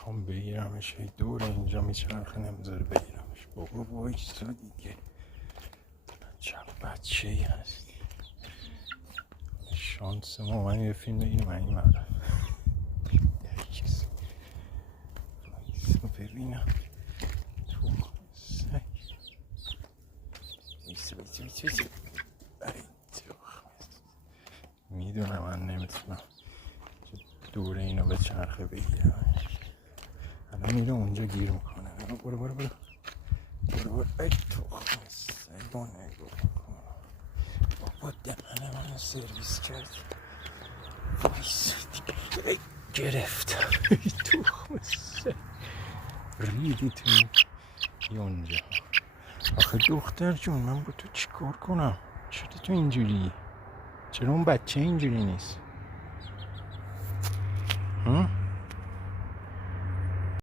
میخوام بگیرمش، دور اینجا میچرخه نمیذاره بگیرمش. بابا وایسا دیگه، چه بچه ای هستی. شانس ما من یه فیلم بگیرم این مردم کسی وایسا ببینم تو سگ وایسا میدونم من نمیتونم دور اینو به چرخه بگیرم. الان میره اونجا گیر میکنه. برو ای تو سگو نگو بابا دهنه من سرویس کرد. وایسا دیگه گرفتم. ای تو سگ ریدی تو یونجا. آخه دختر جون من با تو چیکار کنم؟ چرا تو اینجوری؟ چرا اون بچه اینجوری نیست؟